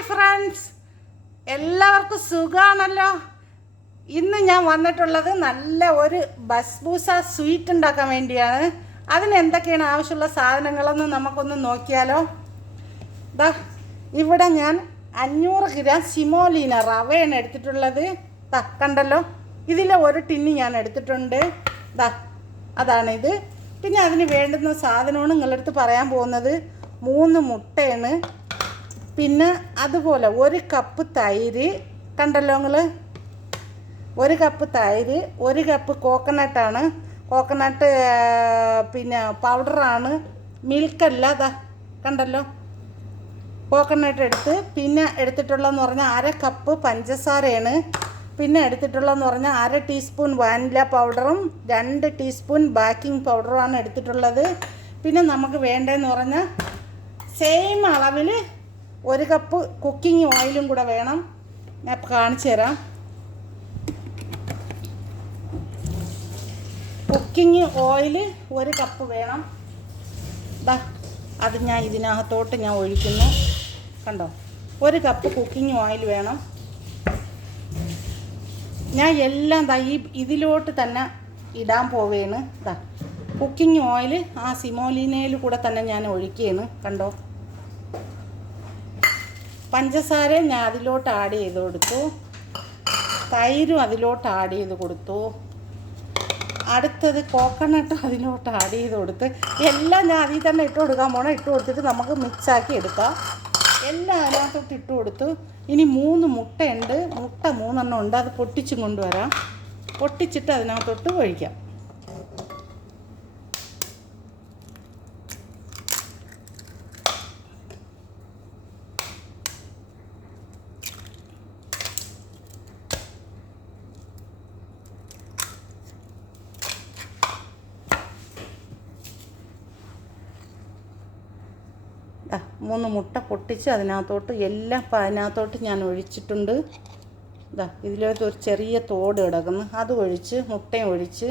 Hi friends. എല്ലാവർക്കും സുഖമാണല്ലോ ഇന്ന് ഞാൻ വന്നിട്ടുള്ളത് നല്ല ഒരു ബസ്ബൂസ സ്വീറ്റ് ഉണ്ടാക്കാൻ വേണ്ടിയാണ്. അതിന് എന്തൊക്കെയാണ് ആവശ്യമുള്ള സാധനങ്ങളെന്ന് നമുക്കൊന്ന് നോക്കിയാലോ. ദാ ഇവിടെ ഞാൻ അഞ്ഞൂറ് ഗ്രാം സിമോലീന റവയാണ് എടുത്തിട്ടുള്ളത്. ദാ കണ്ടല്ലോ. ഇതിലെ ഒരു ടിന്ന് ഞാൻ എടുത്തിട്ടുണ്ട്. ദാ അതാണിത്. പിന്നെ അതിന് വേണ്ടുന്ന സാധനമാണ് നിങ്ങളടുത്ത് പറയാൻ പോകുന്നത്. മൂന്ന് മുട്ടയാണ്. പിന്നെ അതുപോലെ ഒരു കപ്പ് തൈര് കണ്ടല്ലോ നിങ്ങൾ ഒരു കപ്പ് തൈര് ഒരു കപ്പ് കോക്കനട്ടാണ് കോക്കനട്ട് പിന്നെ പൗഡറാണ് മിൽക്കല്ല അതാ കണ്ടല്ലോ? കോക്കനട്ട് എടുത്ത് പിന്നെ എടുത്തിട്ടുള്ളതെന്ന് പറഞ്ഞാൽ അര കപ്പ് പഞ്ചസാരയാണ്. പിന്നെ എടുത്തിട്ടുള്ളതെന്ന് പറഞ്ഞാൽ അര ടീസ്പൂൺ വാനില പൗഡറും രണ്ട് ടീസ്പൂൺ ബേക്കിംഗ് പൗഡറുമാണ് എടുത്തിട്ടുള്ളത്. പിന്നെ നമുക്ക് വേണ്ടതെന്ന് പറഞ്ഞാൽ സെയിം അളവിൽ ഒരു കപ്പ് കുക്കിംഗ് ഓയിലും കൂടെ വേണം. ഞാൻ കാണിച്ചു തരാം. കുക്കിംഗ് ഓയിൽ ഒരു കപ്പ് വേണം. ദാ അത് ഞാൻ ഇതിനകത്തോട്ട് ഞാൻ ഒഴിക്കുന്നു. കണ്ടോ? ഒരു കപ്പ് കുക്കിംഗ് ഓയിൽ വേണം. ഞാൻ എല്ലാം ദാ ഈ ഇതിലോട്ട് തന്നെ ഇടാൻ പോവേണ്. ദാ കുക്കിംഗ് ഓയിൽ ആ സിമോലിനയിൽ കൂടെ തന്നെ ഞാൻ ഒഴിക്കുകയാണ് കണ്ടോ? പഞ്ചസാര ഞാൻ അതിലോട്ട് ആഡ് ചെയ്ത് കൊടുത്തു. തൈരും അതിലോട്ട് ആഡ് ചെയ്ത് കൊടുത്തു. അടുത്തത് കോക്കനട്ട് അതിലോട്ട് ആഡ് ചെയ്ത് കൊടുത്ത്. എല്ലാം ഞാൻ അതിൽ തന്നെ ഇട്ട് കൊടുക്കാൻ പോകണം ഇട്ട് കൊടുത്തിട്ട് നമുക്ക് മിക്സാക്കി എടുക്കാം. എല്ലാം അതിനകത്തോട്ട് ഇട്ട് കൊടുത്തു. ഇനി മൂന്ന് മുട്ടയുണ്ട്. മുട്ട മൂന്നെണ്ണം ഉണ്ട്. അത് പൊട്ടിച്ചും കൊണ്ടുവരാം. പൊട്ടിച്ചിട്ട് അതിനകത്തോട്ട് ഒഴിക്കാം. മൂന്ന് മുട്ട പൊട്ടിച്ച് അതിനകത്തോട്ട് എല്ലാം അതിനകത്തോട്ട് ഞാൻ ഒഴിച്ചിട്ടുണ്ട്. ഇതാ ഇതിലകത്ത് ഒരു ചെറിയ തോട് കിടക്കുന്നു. അത് ഒഴിച്ച് മുട്ടയും ഒഴിച്ച്.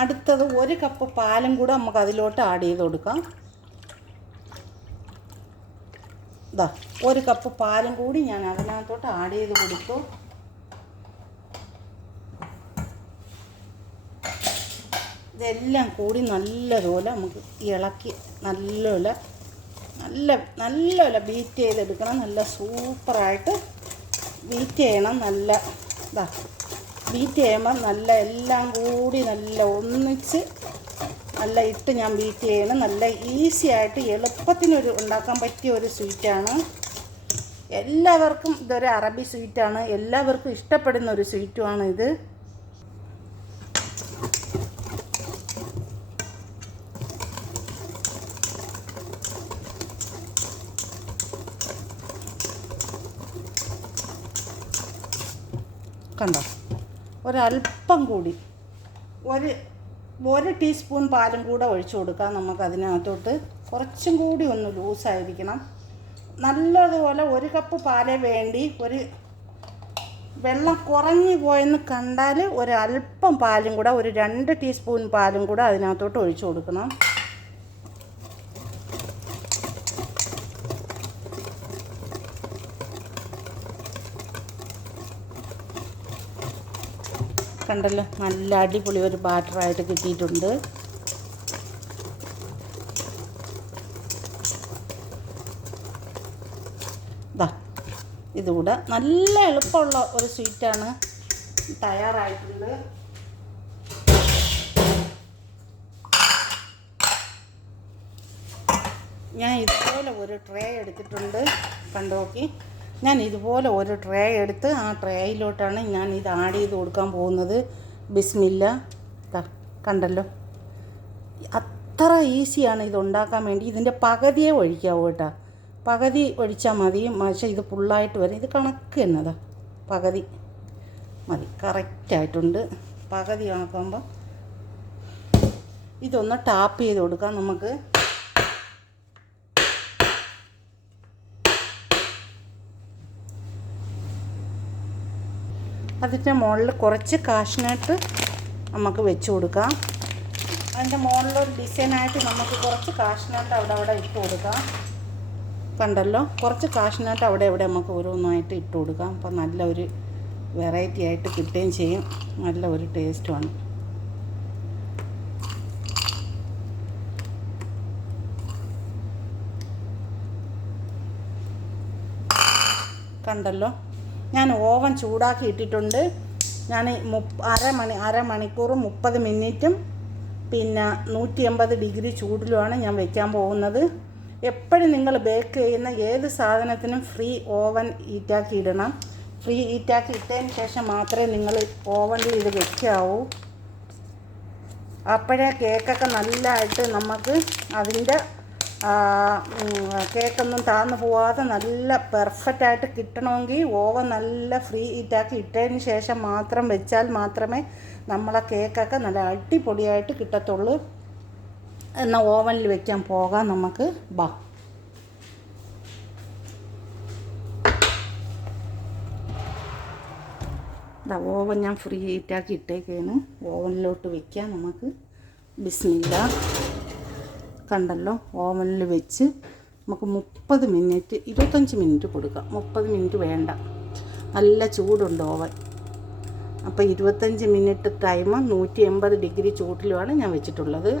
അടുത്തത് ഒരു കപ്പ് പാലും കൂടെ നമുക്ക് അതിലോട്ട് ആഡ് ചെയ്ത് കൊടുക്കാം. ഇതാ ഒരു കപ്പ് പാലും കൂടി ഞാൻ അതിനകത്തോട്ട് ആഡ് ചെയ്ത് കൊടുത്തു. ഇതെല്ലാം കൂടി നല്ലതുപോലെ നമുക്ക് ഇളക്കി നല്ലപോലെ നല്ല നല്ലപോലെ ബീറ്റ് ചെയ്തെടുക്കണം. നല്ല സൂപ്പറായിട്ട് ബീറ്റ് ചെയ്യണം. നല്ല ഇതാ ബീറ്റ് ചെയ്യുമ്പോൾ നല്ല എല്ലാം കൂടി നല്ല ഒന്നിച്ച് നല്ല ഇട്ട് ഞാൻ ബീറ്റ് ചെയ്യണം. നല്ല ഈസി ആയിട്ട് എളുപ്പത്തിനൊരു ഉണ്ടാക്കാൻ പറ്റിയ ഒരു സ്വീറ്റാണ് എല്ലാവർക്കും ഇതൊരു അറബി സ്വീറ്റാണ് എല്ലാവർക്കും ഇഷ്ടപ്പെടുന്ന ഒരു സ്വീറ്റുമാണ് ഇത്. കണ്ടോ? ഒരല്പം കൂടി. ഒരു ഒരു ടീസ്പൂൺ പാലും കൂടെ ഒഴിച്ചു കൊടുക്കാം നമുക്ക് അതിനകത്തോട്ട് കുറച്ചും കൂടി ഒന്ന് ലൂസായിരിക്കണം. നല്ലതുപോലെ ഒരു കപ്പ് പാലേ വേണ്ടി ഒരു വെള്ളം കുറഞ്ഞു പോയെന്ന് കണ്ടാൽ ഒരല്പം പാലും കൂടെ ഒരു രണ്ട് ടീസ്പൂൺ പാലും കൂടെ അതിനകത്തോട്ട് ഒഴിച്ചു കൊടുക്കണം. കണ്ടല്ലോ? നല്ല അടിപൊളി ഒരു ബാറ്ററായിട്ട് കിട്ടിയിട്ടുണ്ട്. ഇതുകൂടെ നല്ല എളുപ്പമുള്ള ഒരു സ്വീറ്റാണ് തയ്യാറായിട്ടുണ്ട്. ഞാൻ ഇതുപോലെ ഒരു ട്രേ എടുത്തിട്ടുണ്ട്. കണ്ടോക്കി ഞാൻ ഇതുപോലെ ഒരു ട്രേ എടുത്ത് ആ ട്രേയിലോട്ടാണ് ഞാൻ ഇത് ആഡ് ചെയ്ത് കൊടുക്കാൻ പോകുന്നത്. ബിസ്മില്ല. കണ്ടല്ലോ. അത്ര ഈസിയാണ് ഇത് ഉണ്ടാക്കാൻ വേണ്ടി. ഇതിന്റെ പകുതിയെ ഒഴിക്കാവൂ കേട്ടോ. പകുതി ഒഴിച്ചാൽ മതി. പക്ഷേ ഇത് ഫുള്ളായിട്ട് വരും. ഇത് കണക്ക് എന്നതാ പകുതി മതി. കറക്റ്റായിട്ടുണ്ട് പകുതി കണക്കുമ്പോൾ ഇതൊന്ന് ടാപ്പ് ചെയ്ത് കൊടുക്കാം നമുക്ക്. അതിന്റെ മുകളിൽ കുറച്ച് കാഷ്നട്ട് നമുക്ക് വെച്ച് കൊടുക്കാം. അതിന്റെ മുകളിലൊരു ഡിസൈനായിട്ട് നമുക്ക് കുറച്ച് കാഷ്നട്ട് അവിടെ അവിടെ ഇട്ട് കൊടുക്കാം. കണ്ടല്ലോ? കുറച്ച് കാഷ്നട്ട് അവിടെ ഇവിടെ നമുക്ക് ഓരോന്നായിട്ട് ഇട്ട് കൊടുക്കാം. അപ്പോൾ നല്ല ഒരു വെറൈറ്റി ആയിട്ട് കിട്ടുകയും ചെയ്യും. നല്ല ഒരു ടേസ്റ്റുമാണ് കണ്ടല്ലോ? ഞാൻ ഓവൻ ചൂടാക്കി ഇട്ടിട്ടുണ്ട്. ഞാൻ മുപ്പ അരമണി അരമണിക്കൂർ മുപ്പത് മിനിറ്റും പിന്നെ നൂറ്റി എൺപത് ഡിഗ്രി ചൂടിലുമാണ് ഞാൻ വയ്ക്കാൻ പോകുന്നത്. എപ്പോഴും നിങ്ങൾ ബേക്ക് ചെയ്യുന്ന ഏത് സാധനത്തിനും ഫ്രീ ഓവൻ ഹീറ്റാക്കി ഇടണം. ഫ്രീ ഹീറ്റാക്കി ഇട്ടതിന് ശേഷം മാത്രമേ നിങ്ങൾ ഓവനിൽ ഇത് വയ്ക്കാവൂ അപ്പോഴേ കേക്കൊക്കെ നല്ലതായിട്ട് നമുക്ക് അതിന്റെ കേക്കൊന്നും താന്നു പോവാതെ നല്ല പെർഫെക്റ്റായിട്ട് കിട്ടണമെങ്കിൽ ഓവൻ നല്ല ഫ്രീ ഹീറ്റാക്കി ഇട്ടതിന് ശേഷം മാത്രം വെച്ചാൽ മാത്രമേ നമ്മളെ കേക്കൊക്കെ നല്ല അടിപൊളിയായിട്ട് കിട്ടത്തുള്ളൂ. എന്നാൽ ഓവനിൽ വെക്കാൻ പോകാം നമുക്ക്. ബാ. ഓവൻ ഞാൻ ഫ്രീ ഹീറ്റാക്കി ഇട്ടേക്കാണ്. ഓവനിലോട്ട് വെക്കാം നമുക്ക്. ബിസ്മില്ല. കണ്ടല്ലോ ഓവനിൽ വെച്ച് നമുക്ക് മുപ്പത് മിനിറ്റ് ഇരുപത്തഞ്ച് മിനിറ്റ് കൊടുക്കാം. മുപ്പത് മിനിറ്റ് വേണ്ട. നല്ല ചൂടുണ്ട് ഓവൻ. അപ്പോൾ ഇരുപത്തഞ്ച് മിനിറ്റ് ടൈം നൂറ്റി എൺപത് ഡിഗ്രി ചൂട്ടിലുമാണ് ഞാൻ വെച്ചിട്ടുള്ളത്.